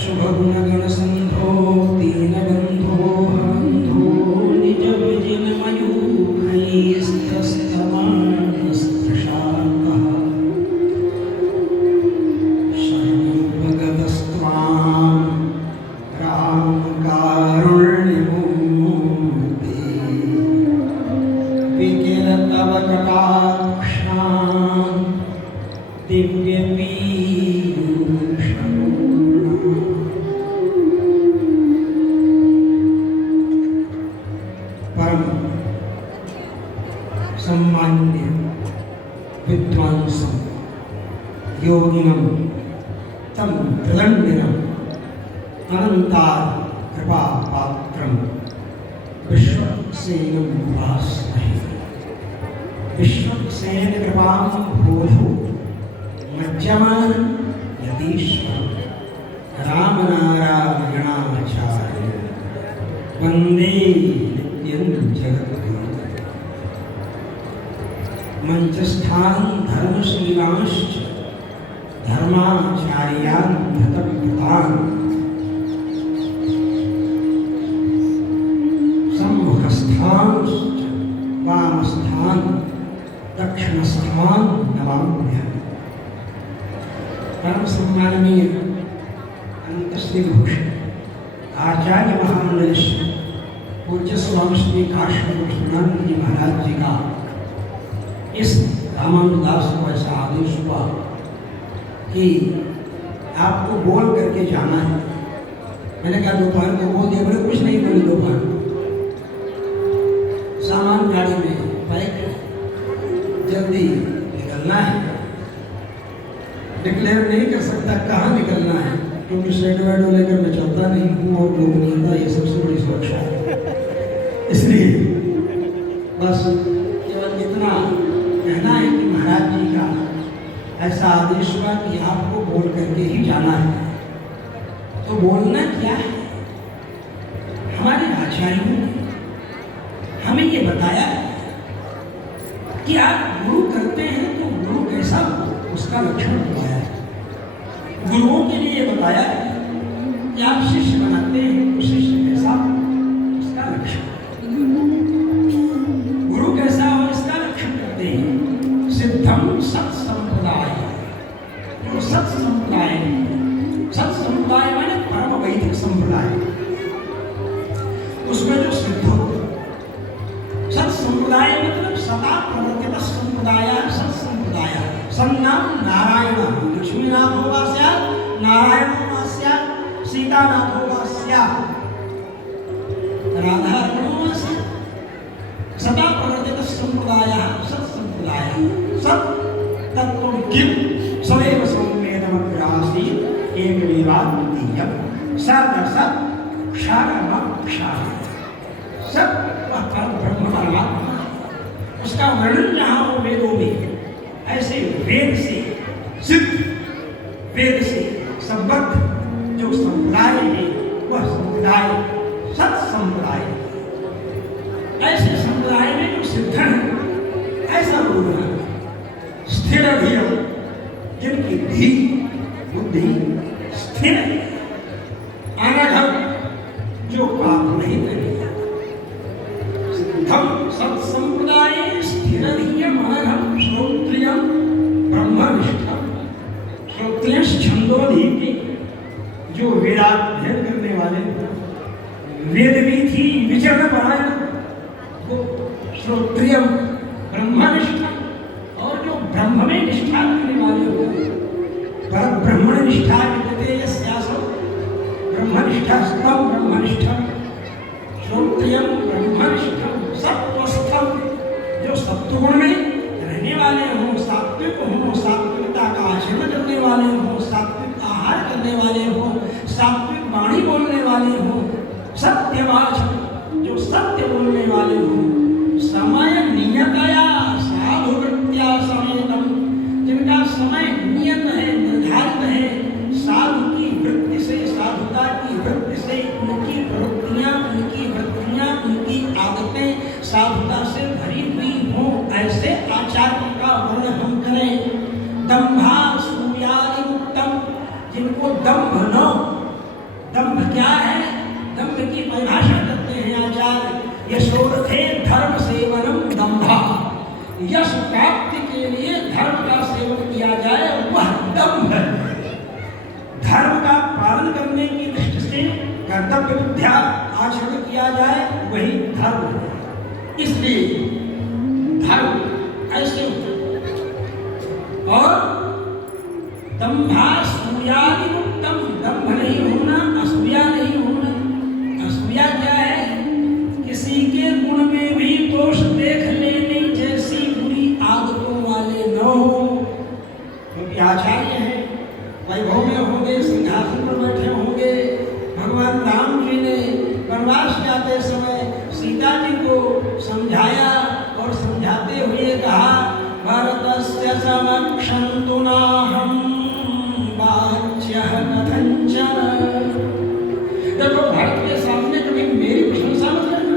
शुभगुणगणसन्धो दीनबन्धो बन्धो निज विजिन मयूखैस्तस्तमानस्त्रशाकः शरणं भगवस्त्वां रामकारुण्यमूर्ते विकिरतव कटाक्षां दिव्यपीयूषम् परम सम्मान्य विद्वांसं योगिनं तं प्रदण्डिनं अनन्तार कृपा पात्रं विश्वक्सेनं उपास्महे। विश्वक्सेन कृपां बोधो मज्जमानं यतीश्वरं रामनारायणाचार्य वन्दे जगद्गुरु। मंचस्थान धर्मशीलांश्च धर्माचार्यान् धृतव्रतान् सम्मुखस्थांश्च वामस्थान् दक्षिणस्थान् नमाम्यहम्। परम सम्माननीय अनंतश्री भूषण आचार्य महामंडलेश पूज्य स्वामी श्री काशीनाथ कृष्णानंद जी महाराज जी का इस रामानुदास को ऐसा आदेश हुआ कि आपको बोल करके जाना है। मैंने कहा दोपहर को बोल दिया, बोले कुछ नहीं बोले दोपहर। सामान गाड़ी में पैक, जल्दी निकलना है। डिक्लेयर नहीं कर सकता कहाँ निकलना है, क्योंकि शेड वेडो लेकर मैं चलता नहीं हूँ और गोपनीयता ये सबसे बड़ी सुरक्षा है। इसलिए बस केवल इतना कहना है कि महाराज जी का ऐसा आदेश हुआ कि आपको बोल करके ही जाना है। तो बोलना क्या है? हमारे आचार्यों ने हमें ये बताया कि आप गुरु करते हैं तो गुरु कैसा हो उसका लक्षण बताया। गुरुओं के लिए बताया कि आप शिष्य बनाते हैं तो शिष्य कैसा हो उसका लक्षण। गुरु कैसा हो इसका लक्षण करते हैं। सिद्धम सत्संप्रदाय, जो सत्संप्रदाय, सत्संप्रदाय माने परम वैदिक संप्रदाय, उसमें जो सिद्ध हो। सत्संप्रदाय मतलब सदा प्रवर्तित संप्रदाय, सत्संप्रदाय। सन्नाम नारायण, लक्ष्मीनाथो वा स्यात्, नारायणो वा स्यात्, सीतानाथो वा स्यात्, राधारमणो वा स्यात्। सदा प्रवर्तित संप्रदाय सत्संप्रदाय। सत् तत्त्वं किं सदैव संवेदमग्रासीत् एकमेवाद्वितीयं। सदसत् क्षरमक्षर। सत् वह परम ब्रह्म परमात्मा है। उसका वर्णन जहाँ हो वेदों में, ऐसे वेद से सिद्ध, वेद से संबद्ध जो संप्रदाय है वह संप्रदाय सत्संप्रदाय। ऐसे संप्रदाय में जो सिद्ध है ऐसा बोलना। स्थिर धीर, जिनकी धी बुद्धि स्थिर है। अनघम, जो पाप नहीं करेगा। सिद्धम सत्संप्रदाय स्थिर धीयम अनघम श्रोत्रियम ब्रह्मनिष्ठम। श्रोत्रिय छंदोधीति, जो वेदाध्ययन करने वाले, वेद विधि विचरण परायण, वो श्रोत्रियम ब्रह्मनिष्ठम। और जो ब्रह्म में निष्ठा रखने वाले होते, पर ब्रह्मण निष्ठा विद्यते यस्यासो ब्रह्मनिष्ठा स्तम ब्रह्मनिष्ठम। श्रोत्रियम ब्रह्मनिष्ठम सत्वस्थम, जो सत्वगुण में रहने वाले हों, सात्विक हों, सात्विकता का आचरण करने वाले हों, सात्विक आहार करने वाले हों, सात्विक वाणी बोलने वाले हों, सत्यवाच, जो सत्य बोलने वाले हों, समय नियतया साधुवृत्त्या समेतम, जिनका समय नियत है, निर्धारित है, साधु की वृत्ति से, साधुता की वृत्ति से, उनकी प्रवृत्तियां, उनकी वृत्तियां, उनकी आदतें साधुता से भरी हुई हों, ऐसे आचार्य का वर्ण हम करें। दंभा सूया वो दम्भ न, दम्भ क्या है? दम्भ की परिभाषा करते हैं आचार्य, यशोरथे धर्म सेवनम दम्भा, यश प्राप्ति के लिए धर्म का सेवन किया जाए वह दम्भ है। धर्म का पालन करने की दृष्टि से कर्तव्य बुद्धिया आचरण किया जाए वही धर्म है। इसलिए धर्म ऐसे और दम्भा सूर्यादि उत्तम, दम्भ नहीं होना, असूया नहीं होना। असूया क्या है? किसी के गुण में भी दोष देख लेने जैसी बुरी आदतों वाले न हो, क्योंकि आचार्य हैं, वैभव में होंगे, सिंहासन पर बैठे होंगे। भगवान राम जी ने वनवास जाते समय सीता जी को समझाया और समझाते हुए कहा, भरतस्य समक्षन्तु नाहं वाच्यः कथंचन। देखो, भरत के सामने कभी मेरी प्रशंसा मत करना।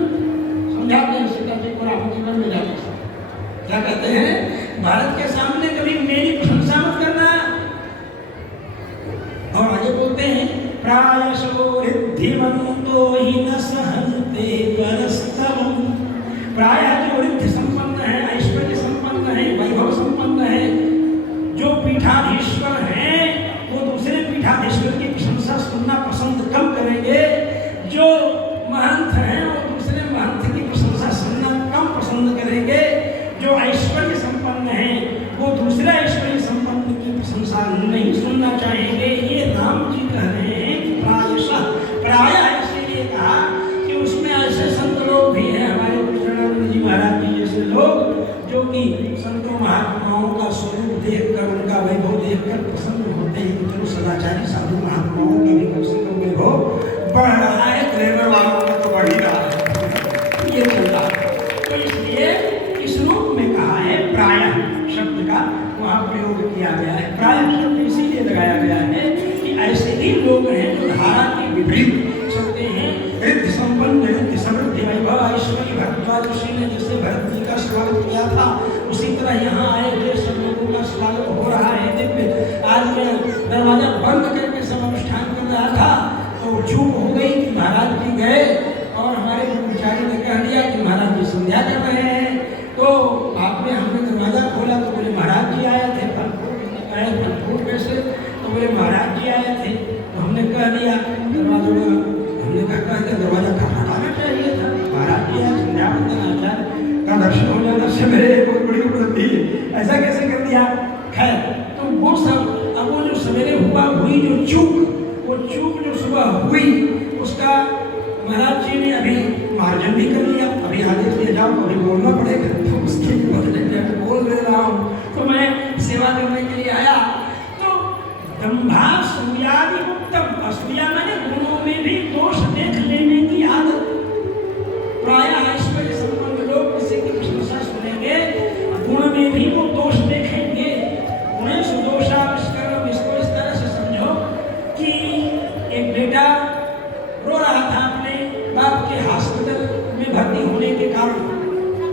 समझाते हैं सीता जी को राम जी में जाते समय क्या कहते हैं? भारत के सामने कभी मेरी प्रशंसा मत करना। और आगे बोलते हैं, प्रायशो रिद्धिमन्तो हि न सहन्ते परस्तवम्। प्रायः जो रिद्धि संपन्न है, ऐश्वर्य संपन्न है, वैभव संपन्न है, जो पीठाधीश्वर है, वो दूसरे पीठाधीश्वर की प्रशंसा सुनना पसंद कम करेंगे। जो महंत हैं वो दूसरे महंत की प्रशंसा सुनना कम पसंद करेंगे। जो ऐश्वर्य संपन्न है वो दूसरे ऐश्वर्य संपन्न की प्रशंसा नहीं सुनना चाहेंगे। ये राम जी कह रहे हैं कि प्रायशः, प्रायः इसीलिए कहा कि उसमें ऐसे संत लोग भी हैं, हमारे कृष्णानंद जी महाराज जी जैसे लोग, जो कि संतों महात्माओं का स्वरूप देखकर, उनका वैभव देखकर प्रसन्न होते हैं। तो सदाचारी साधु महात्माओं का भी प्रसन्न वैभव बढ़ रहा है, ट्रेनर वालों का तो बढ़ ही रहा है, ये चल रहा है। तो इसलिए इस रूप में कहा है, प्रायः शब्द का वहाँ प्रयोग किया गया है। प्रायः शब्द इसीलिए लगाया गया है कि ऐसे ही लोग हैं जो धारा के विपरीत चलते हैं। रिद्धि संपन्न, रिद्धि समृद्धि, वैभव, ऐश्वर्य, भरद्वाज ऋषि ने जैसे भरत जी का स्वागत किया था, उसी तरह यहाँ आए हुए सब लोगों का स्वागत हो रहा है। दिव्य आज मैं दरवाजा बंद करके सब अनुष्ठान कर रहा था, तो चूक हो गई कि महाराज जी गए और हमारे कर्मचारी ने कह दिया कि महाराज जी संध्या कर रहे हैं। तो आपने हमने दरवाजा खोला तो बोले महाराज जी आए थे, फलपुर में से, तो बोले महाराज जी आए थे। तो हमने कह दिया दरवाजा, हमने कहा दरवाजा खटखटाना चाहिए था, महाराज जी आए, संध्या वंदन आचार्य का दर्शन हो जाना से मेरे बहुत बड़ी उपलब्धि है, ऐसा कैसे कर दिया? खैर, तो वो सब अब वो जो सवेरे हुई जो चूक, वो चूक जो सुबह हुई उसका महाराज जी ने अभी मार्जन भी कर लिया। अभी आदेश दिया जाओ, अभी बोलना पड़ेगा, तो उसके बदले में बोल दे रहा हूँ। तो मैं सेवा करने के लिए आया। तो दम्भा सूर्यादि उत्तम, असूया मैंने गुणों में भी दोष देख लेने की आदत। प्रायः ऐश्वर्य संपन्न लोग किसी की प्रशंसा सुनेंगे, गुण में भी वो दोष देखेंगे। गुणेषु दोषाविष्करणम्, इसको इस तरह से समझो कि एक बेटा रो रहा था अपने बाप के हॉस्पिटल में भर्ती होने के कारण।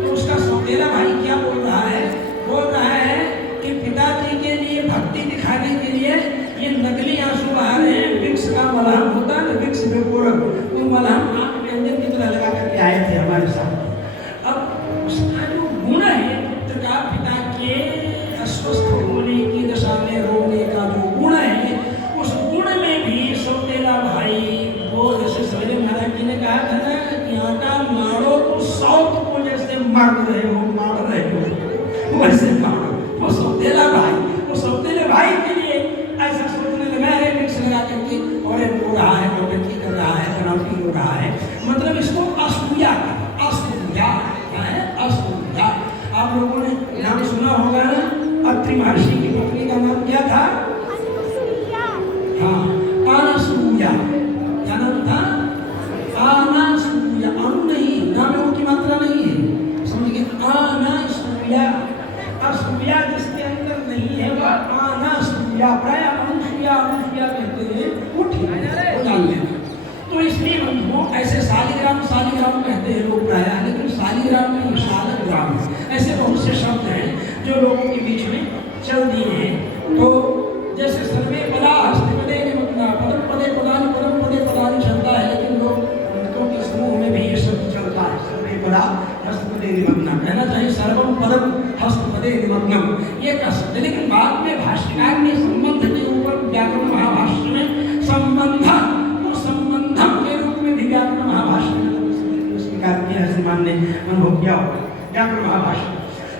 तो उसका सौतेला भाई क्या बोल रहा है? बोल रहा है कि पिताजी के लिए भक्ति दिखाने के लिए ये नकली आंसू बहा रहे हैं। विक्स का मलहम होता है ना, विक्स वेपोरम, वो मलहम आंख के अंदर की तरह लगा करके आए थे हमारे साथ। अब उसका जो गुण है पुत्र का, पिता के अस्वस्थ होने की दशा में रोने का जो गुण है, उस गुण में भी सौतेला भाई वो, जैसे सवेरे महाराज जी ने कहा था ना कि आटा मारो तो सौत को जैसे मार रहे हो, वैसे मारो। वो सौतेला भाई, वो सौतेले भाई के लिए ऐसा सोचने लगा है, मिक्स लगा करके, और रो रहा है, नौटंकी कर रहा है, बनावटी हो रहा है। मतलब इसको असूया, असूया है, असूया। आप लोगों ने नाम सुना होगा ना, अत्रि महर्षि की पत्नी का नाम क्या था? हाँ, अनसूया। क्या नाम था? अनसूया। अनु नहीं, नाम में की मात्रा नहीं है, समझिए, अनसूया। असूया जिसके अंदर नहीं है वह अनसूया। प्रायः अनुसूया, अनुसूया कहते हैं, वो ठीक है, वो जान लेना। तो इसलिए हम ऐसे सालिग्राम, सालिग्राम कहते हैं लोग प्रायः, लेकिन सालिग्राम में शालग्राम, ऐसे बहुत से शब्द हैं जो लोगों के बीच में चल दिए हैं। तो जैसे सर्वे पदा हस्तिपदे व्याकरण महाभाष्य में संबंध तो संबंधम के रूप में भी व्याकरण महाभाष्य में स्वीकार किया है, श्रीमान ने अनुभव किया होगा व्याकरण महाभाष्य।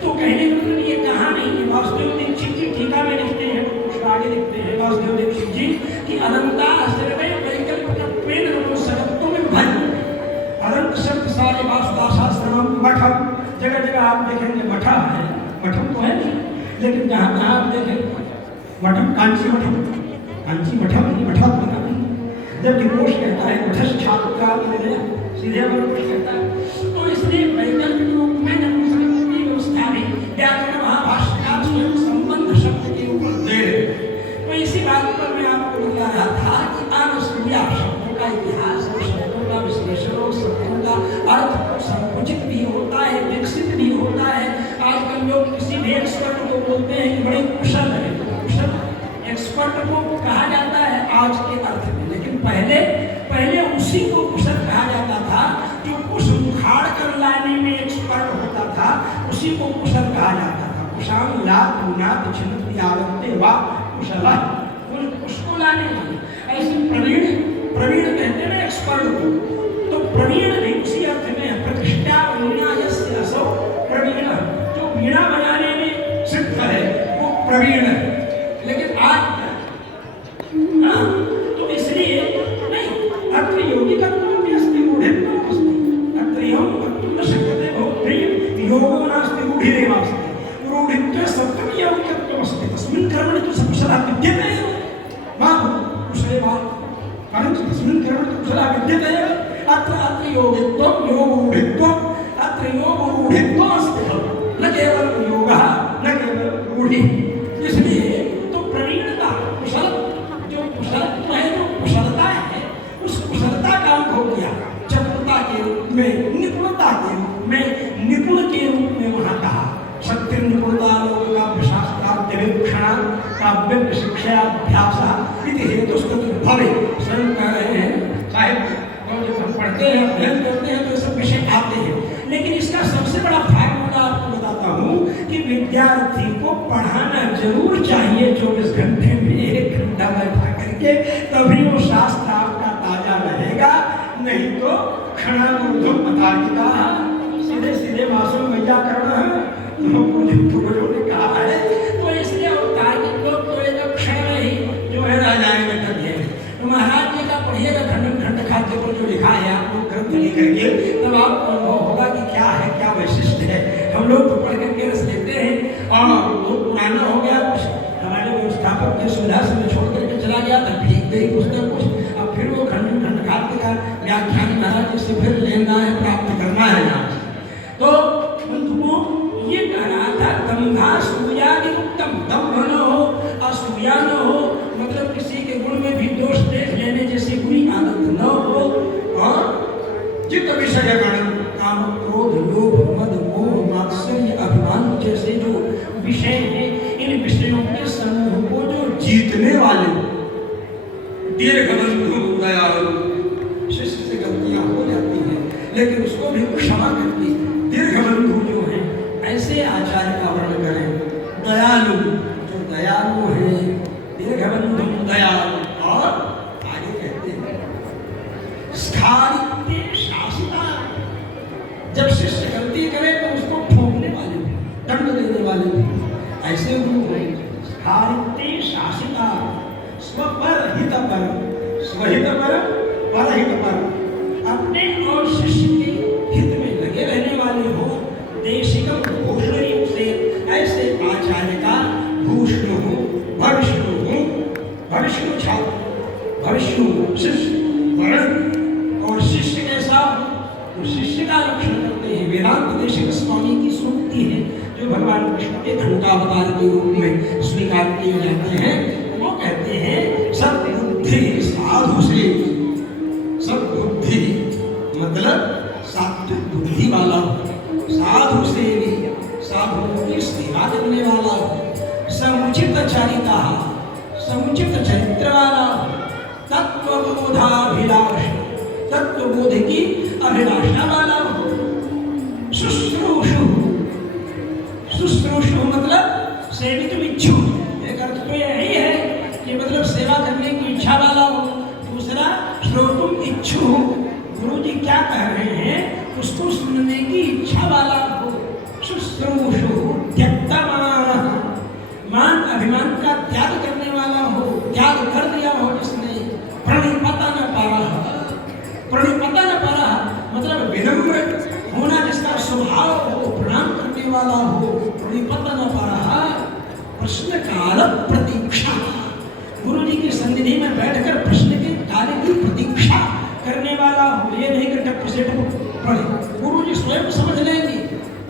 तो कहने का मतलब ये कहा नहीं है। वासुदेव दीक्षित जी टीका में लिखते हैं, कुछ आगे लिखते हैं वासुदेव दीक्षित जी कि अनंता सर्वे वैकल्पिकत्वेन रतो शब्दों में भय अनंत शब्द सारे वासुदा शास्त्रम मठम, जगह जगह आप देखेंगे मठा है, मठम तो है नहीं, लेकिन जहाँ जहाँ आप देखें मठम कांची मठम, कांची मठम नहीं, मठा बना नहीं, जबकि कोश कहता है मठस छात्र का सीधे कोश कहता है। तो इसलिए वैकल्पिक रूप में नपुंसकलिंग की व्यवस्था भी व्याकरण महाभाष्यकार स्वयं संबंध शब्द के ऊपर दे रहे। तो इसी बात पर मैं आपको बता रहा था कि अनुसूया शब्दों का इतिहास और शब्दों का विश्लेषण और शब्दों का अर्थ संकुचित भी होता है, विकसित भी होता है। आजकल लोग किसी भी एक्सपर्ट को बोलते हैं कि बड़े कुशल है, कुशल एक्सपर्ट को कहा जाता है आज के अर्थ में, लेकिन पहले उसी को कुशल कहा जाता था जो कुश उखाड़ कर लाने में एक्सपर्ट होता था, उसी को कुशल कहा जाता था। कुशान ला पूना छिन्नति आवत्ते वा कुशला, उसको लाने वाले। ऐसे प्रवीण कहते हैं एक्सपर्ट को, तो प्रवीण भी उसी अर्थ में है। प्रतिष्ठा वीणा यस्य असो प्रवीण, जो वीणा बनाने में सिद्ध है वो प्रवीण है। लेकिन आज तो इसलिए नहीं, अत्र योगी का भी अस्ति मूढ़त्वम् अस्ति, अत्र यम वक्तुं न शक्यते बहुप्रिय योगो नास्ति मूढ़िरेव अस्ति, रूढित्वे सप्तमी योगित्वम् अस्ति, तस्मिन् कर्मणि तु कुशलः विद्यते एव, मा कुशले वा परन्तु तस्मिन् कर्मणि तु कुशलः विद्यते एव। अत्र योगित्वं योगरूढित्वम्, अत्र योगरूढित्वम् अस्ति, न केवलं योगः न केवलं रूढि। इसलिए तो प्रवीणता कुशल, जो कुशलत्व है, जो कुशलता है, उस कुशलता का अनुभव किया चतुरता के रूप में, निपुणता के रूप में, निपुण के रूप में वहाँ कहा। सत्य निपुणता लोग काव्य शास्त्राद्य विक्षणा काव्य शिक्षाभ्यास इति हेतुस्तुभवे। स्वयं कह रहे हैं साहित्य जब हम पढ़ते हैं, अध्ययन करते हैं तो ये सब विषय आते हैं, लेकिन इसका सबसे बड़ा फायदा आपको बताता हूँ कि विद्यार्थी को पढ़ाना जरूर चाहिए 24 घंटे में 1 घंटा बैठा करके, तभी वो शास्त्र आपका ताजा रहेगा। नहीं तो क्षणानुर्धम पतागिता, सीधे सीधे मासूम वैयाकरण पूर्वजों ने कहा है। तो इसलिए तार्किक लोग तो एक क्षण में ही जो है रह जाएंगे तभी। तो महाराज जी का पढ़िएगा खंड खंड खाद्य पर जो लिखा है, आप लोग ग्रंथ लिखेंगे तब आपको अनुभव होगा कि क्या है, क्या वैशिष्ट है। हम लोग तो पढ़ करके रस लेते हैं और वो पुराना हो गया, हमारे व्यवस्थापक की सुविधा से मैं छोड़ करके चला गया था, ठीक गई पुस्तक कुछ, अब फिर वो खंड खंड खाद्य का व्याख्यान महाराज जी से फिर लेना है, प्राप्त करना है यहाँ। तो बंधुओं ये कह रहा था दम्भा सूयादि उत्तम, दम्भ न हो, असूया न हो, मतलब किसी के गुण में भी दोष देख लेने जैसी बुरी आदत न हो, और चित्त विषय गण काम क्रोध लोभ मद मोह मात्सर्य अभिमान जैसे जो विषय हैं, इन विषयों के समूह को जो जीतने वाले दीर्घबंधु दयालु, शिष्य से गलतियां हो जाती हैं लेकिन उसको भी क्षमा करती दीर्घबंधु जो है, ऐसे आचार्य का वर्णन करें। दयालु, जो दयालु है, दीर्घबंधु दयालु, और आगे कहते हैं स्खारित्य शासिता, जब शिष्य गलती करे तो उसको ठोकने वाले भी, दंड देने वाले भी, ऐसे गुरु हैं। स्खारित्य शासिता, स्वपर हित पर, स्वहित पर, परहित पर, अपने और शिष्य के हित में लगे रहने वाले हो। देशिकम भूषण से, ऐसे आचार्य का भूषण हो, भविष्य हो, भविष्य छात्र, भविष्य शिष्य वर्ण, और शिष्य कैसा तो शिष्य का लक्षण करते हैं। वेदांत देशिक स्वामी की सूक्ति है जो भगवान कृष्ण के घंटावतार के रूप में स्वीकार किए जाते हैं। वो कहते हैं सद्बुद्धि साधु से, सद्बुद्धि मतलब सात्विक बुद्धि वाला, साधु से भी साधुओं की सेवा करने वाला, समुचित चरिता, समुचित चरित्र वाला, तत्वबोधाभिलाष, तत्वबोध की अभिलाषा वाला, शुश्रूषु, शुश्रूषु मतलब सेवित इच्छु। एक अर्थ तो यही है कि मतलब सेवा इच्छा वाला हो, दूसरा श्रोतुम इच्छु, गुरु जी क्या कह रहे हैं उसको सुनने की इच्छा वाला हो। शुश्रूषु त्यक्तमान, मान अभिमान का त्याग करने वाला हो, त्याग कर दिया हो जिसने। प्रणिपता न पारा, प्रणिपता न पारा मतलब विनम्र होना जिसका स्वभाव हो, प्रणाम करने वाला हो। प्रणिपता न पारा, प्रश्न काल प्रतीक्षा, गुरु जी की सन्निधि में बैठकर प्रश्न के काल की प्रतीक्षा करने वाला हो। ये नहीं कि टप से पढ़े, गुरु जी स्वयं समझ लेंगे।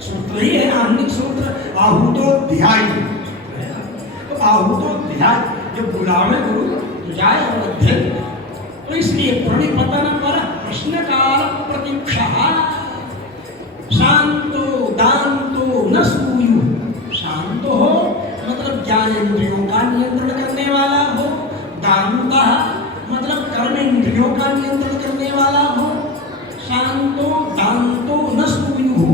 सूत्र ही है आह्निक सूत्र, आहूतो ध्याय, तो आहूतो ध्याय, जब बुलावे गुरु तो जाए और अध्ययन। तो इसलिए प्रणिपतन पर प्रश्न काल प्रतीक्षा। शांतो दांतो न सूयु, शांत हो मतलब ज्ञानेंद्रियों का नियंत्रण करने वाला हो। दांता मतलब कर्मेंद्रियों का नियंत्रण करने वाला हो। शांतो दांतो न सूयु,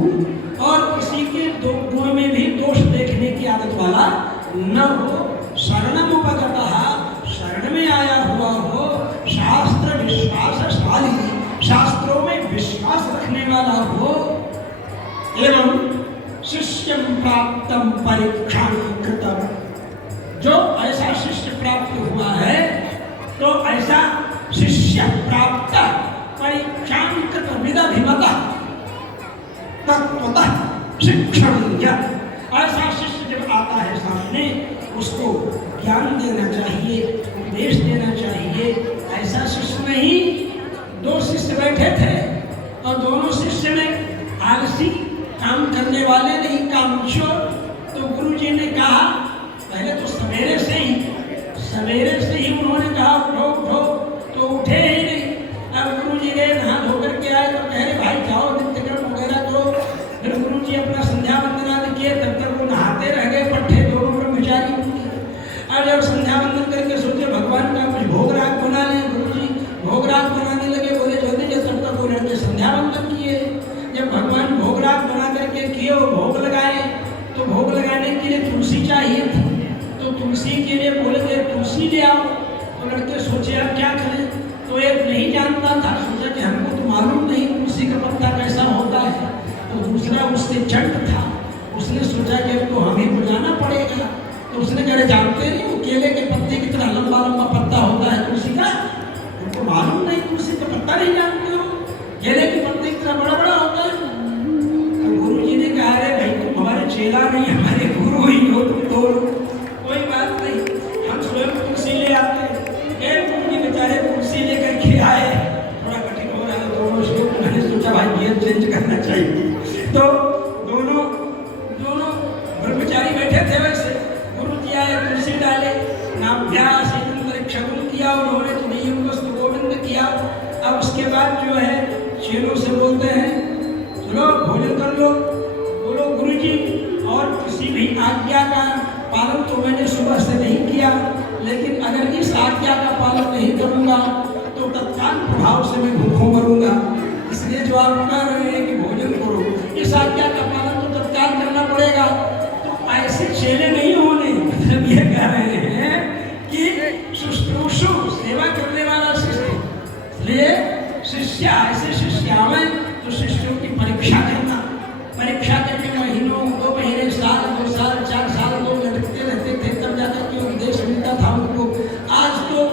और किसी के गुण में भी दोष देखने की आदत वाला न हो। शरणमुपगतः, शरण में आया हुआ हो। शास्त्र विश्वासशाली, शास्त्रों में विश्वास रखने वाला हो। एवं शिष्यं प्राप्तं परीक्षां कृतं, जो ऐसा शिष्य प्राप्त हुआ है तो ऐसा शिष्य प्राप्त परीक्षां कृतं विदभिमतः तत्वतः शिक्षणीय। ऐसा शिष्य जब आता है सामने उसको ज्ञान देना चाहिए, उपदेश देना चाहिए। ऐसा शिष्य नहीं, दो शिष्य बैठे थे और दोनों शिष्य में आलसी, काम करने वाले नहीं, कामचोर। तो गुरु जी ने कहा, पहले तो सवेरे से ही उन्होंने कहा उठो उठो, तो उठे ही नहीं। अब गुरु जी गए नहा धो करके आए तो कह रहे भाई जाओ नित्यक्रम वगैरह करो। फिर गुरु जी अपना संध्या वंदना किए, तब तक वो नहाते रह गए, पट्टे दोनों ब्रह्मचारी। और जब संध्या वंदन करके सोचे भगवान का कुछ भोग राग बना लें, गुरु जी भोग राग बनाने लगे, बोले जल्दी जल्दी, तब तक उन्होंने संध्या वंदन किए। जब भगवान भोग राग बना करके किए और भोग लगाए, तो भोग लगाने के लिए तुलसी चाहिए थी, तो तुलसी के लिए बोले थे तुलसी ले आओ। तो लड़के सोचे अब क्या करें, तो एक नहीं जानता था, सोचा कि हमको तो मालूम नहीं तुलसी का पत्ता कैसा होता है। तो दूसरा उससे चंट था, उसने सोचा कि अब तो हम ही बुलाना पड़ेगा। तो उसने कहा जानते नहीं वो केले के पत्ते की तरह लंबा लंबा पत्ता होता है तुलसी का, उनको मालूम नहीं, तुलसी का पत्ता नहीं जानते हो, केले के पत्ते की तरह बड़ा बड़ा होता है। तो गुरु जी ने कहा अरे भाई तुम हमारे चेला नहीं, हमारे गुरु ही हो, तुम बोलो कोई बात नहीं, हम स्वयं तुलसी ले आते। गुरु जी बेचारे तुलसी लेकर के आए, थोड़ा कठिन हो रहा है दोनों श्लोक, मैंने सोचा भाई गियर चेंज करना चाहिए। तो दोनों ब्रह्मचारी बैठे थे, वैसे गुरु जी आए, तुलसी डाले, नाभ्यास क्षगुन किया उन्होंने, तो नियम वस्तु गोविंद किया। अब उसके बाद जो है चेलों से बोलते हैं चलो भोजन कर लो। बोलो गुरु जी और किसी भी आज्ञा का पालन तो मैंने सुबह से नहीं किया, लेकिन अगर इस आज्ञा का पालन नहीं करूँगा तो तत्काल प्रभाव से मैं भूखों मरूंगा। इसलिए जो आप कह रहे हैं कि भोजन करो, इस आज्ञा का पालन तो तत्काल करना पड़ेगा। तो ऐसे चेले नहीं होने, मतलब ये कह रहे हैं कि शुश्रूषु सेवा करने वाला शिष्य। इसलिए शिष्य ऐसे शिष्य आवे तो शिष्यों की परीक्षा करना, परीक्षा करके महीनों 2 महीने साल 2 साल 4 साल लोग लटकते रहते थे, तब जाकर के उपदेश मिलता था उनको। आज तो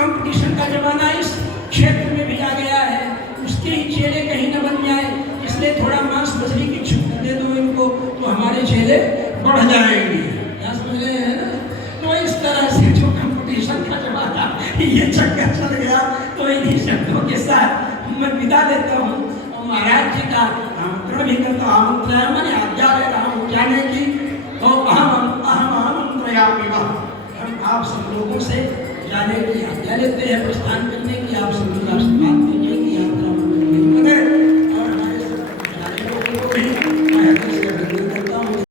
कंपटीशन का जमाना इस क्षेत्र में भी आ गया है, उसके ही चेले कहीं न बन जाए, इसलिए थोड़ा मांस मछली की छूट दे दो इनको तो हमारे चेले बढ़ जाएंगे। क्या समझ रहे हैं ना? तो इस तरह से जो कंपटीशन का जमाना ये चक्कर चल गया, तो इन्हीं शब्दों के साथ मैं विदा देता हूँ और महाराज जी का आमंत्रण भी करता हूँ। आमंत्रण मैंने आज्ञा दे रहा हूँ जाने की, तो अहम आमंत्रयामि वः, हम आप सब लोगों से जाने की आज्ञा लेते हैं, प्रस्थान करने की। आप सभी का